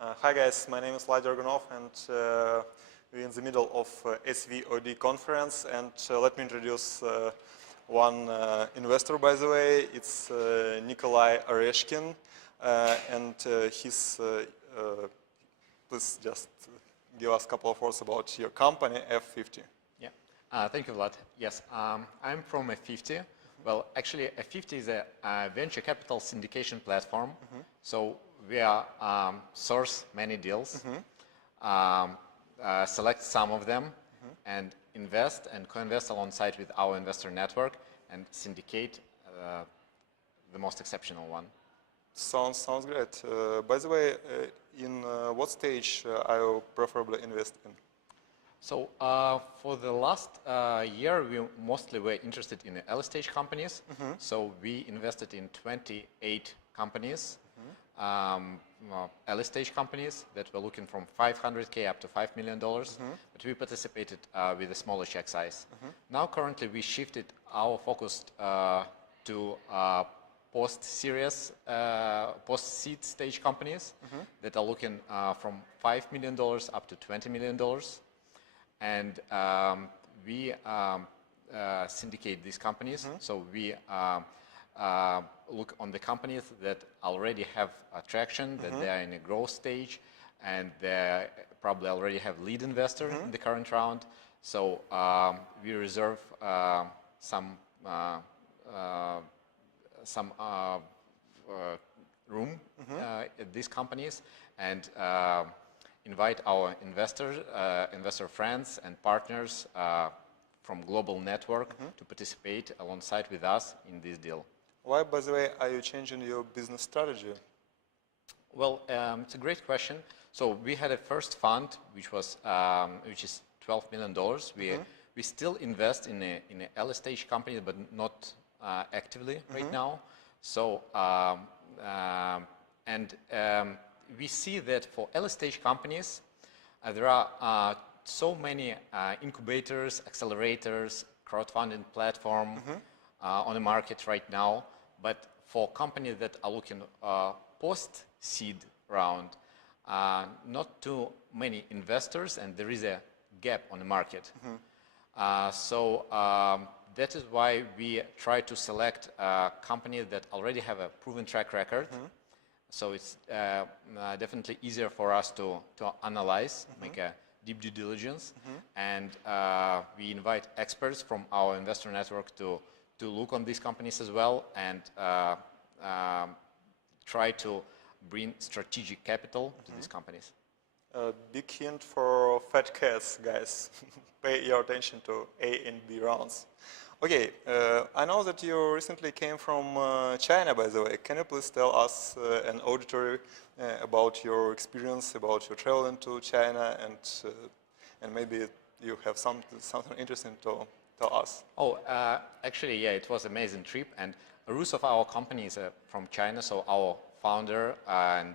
Hi guys, my name is Nikolai and we're in the middle of SVOD conference, and let me introduce one investor, by the way. It's Nikolai Oreshkin, and please just give us a couple of words about your company, F50. Yeah, thank you, Vlad. Yes, I'm from F50. Well, actually, F50 is a venture capital syndication platform. So we source many deals, select some of them, and invest and co-invest alongside with our investor network and syndicate the most exceptional one. Sounds great. By the way, in what stage I will preferably invest in? So for the last year, we mostly were interested in the early stage companies. So we invested in 28 companies, early stage companies that were looking from $500K up to $5 million. But we participated with a smaller check size. Now currently we shifted our focus to post-series, post-seed stage companies that are looking from $5 million up to $20 million. And we syndicate these companies. So we look on the companies that already have traction, that they are in a growth stage, and they probably already have lead investor in the current round. So we reserve some room at these companies and invite our investor friends and partners from global network to participate alongside with us in this deal. Why, by the way, are you changing your business strategy? Well, it's a great question. So we had a first fund, which is $12 million. We still invest in a early stage company, but not actively right now. So we see that for early stage companies, there are so many incubators, accelerators, crowdfunding platform on the market right now. But for companies that are looking post-seed round, not too many investors, and there is a gap on the market. So that is why we try to select companies that already have a proven track record. So it's definitely easier for us to analyze, make a deep due diligence, and we invite experts from our investor network to look on these companies as well and try to bring strategic capital to these companies. Big hint for fat cats, guys. Pay your attention to A and B rounds. Okay, I know that you recently came from China, by the way. Can you please tell us an auditory about your experience, about your traveling to China, and maybe you have something interesting to tell us? Oh, actually, yeah, it was an amazing trip, and the roots of our company is from China. So our founder and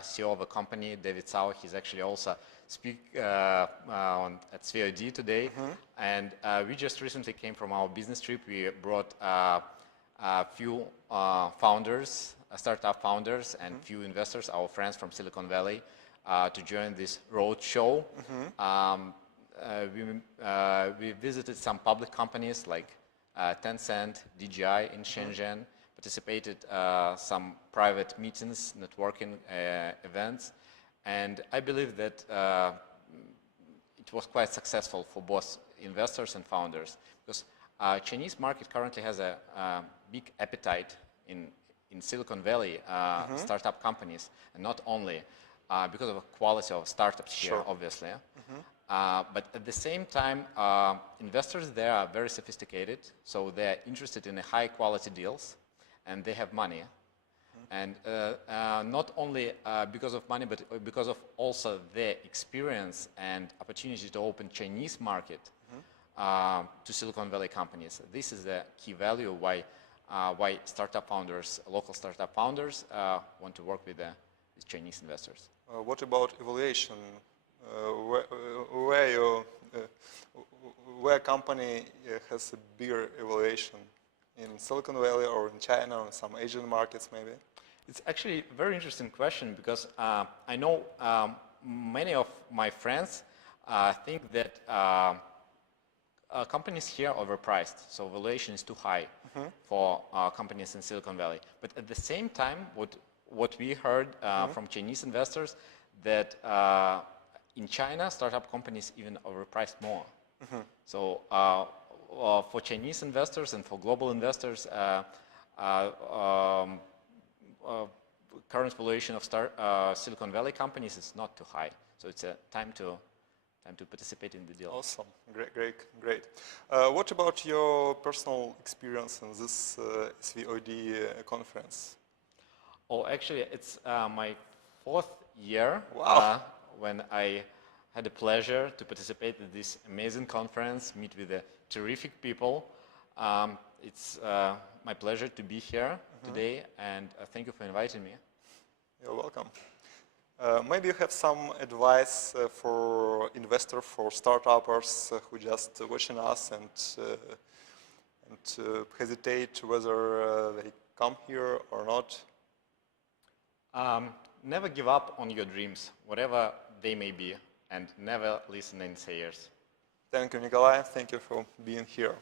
CEO of the company, David Tsao, he's actually also speak at SVOD today. And we just recently came from our business trip. We brought a few founders, startup founders, and few investors, our friends from Silicon Valley, to join this road show. We visited some public companies like Tencent, DJI in Shenzhen, participated some private meetings, networking events. And I believe that it was quite successful for both investors and founders, because Chinese market currently has a big appetite in Silicon Valley startup companies, and not only because of the quality of startups here, obviously. But at the same time, investors there are very sophisticated, so they're interested in the high quality deals, and they have money. And not only because of money, but because of also their experience and opportunity to open Chinese market to Silicon Valley companies. This is the key value why startup founders, local startup founders, want to work with Chinese investors. What about evaluation? Where company has a bigger evaluation? In Silicon Valley or in China or in some Asian markets maybe? It's actually a very interesting question because I know many of my friends think that companies here are overpriced, so valuation is too high for companies in Silicon Valley. But at the same time, what we heard from Chinese investors, that in China, startup companies even overpriced more. So for Chinese investors and for global investors, current valuation of Silicon Valley companies is not too high. So it's a time to participate in the deal. Awesome, great. What about your personal experience in this SVOD conference? Oh, actually, it's my 4th year. Wow. When I had the pleasure to participate in this amazing conference, meet with the terrific people. It's my pleasure to be here today, and thank you for inviting me. You're welcome. Maybe you have some advice for investors, for startuppers who just watching us and hesitate whether they come here or not. Never give up on your dreams, whatever they may be, and never listen to naysayers. Thank you, Nikolai. Thank you for being here.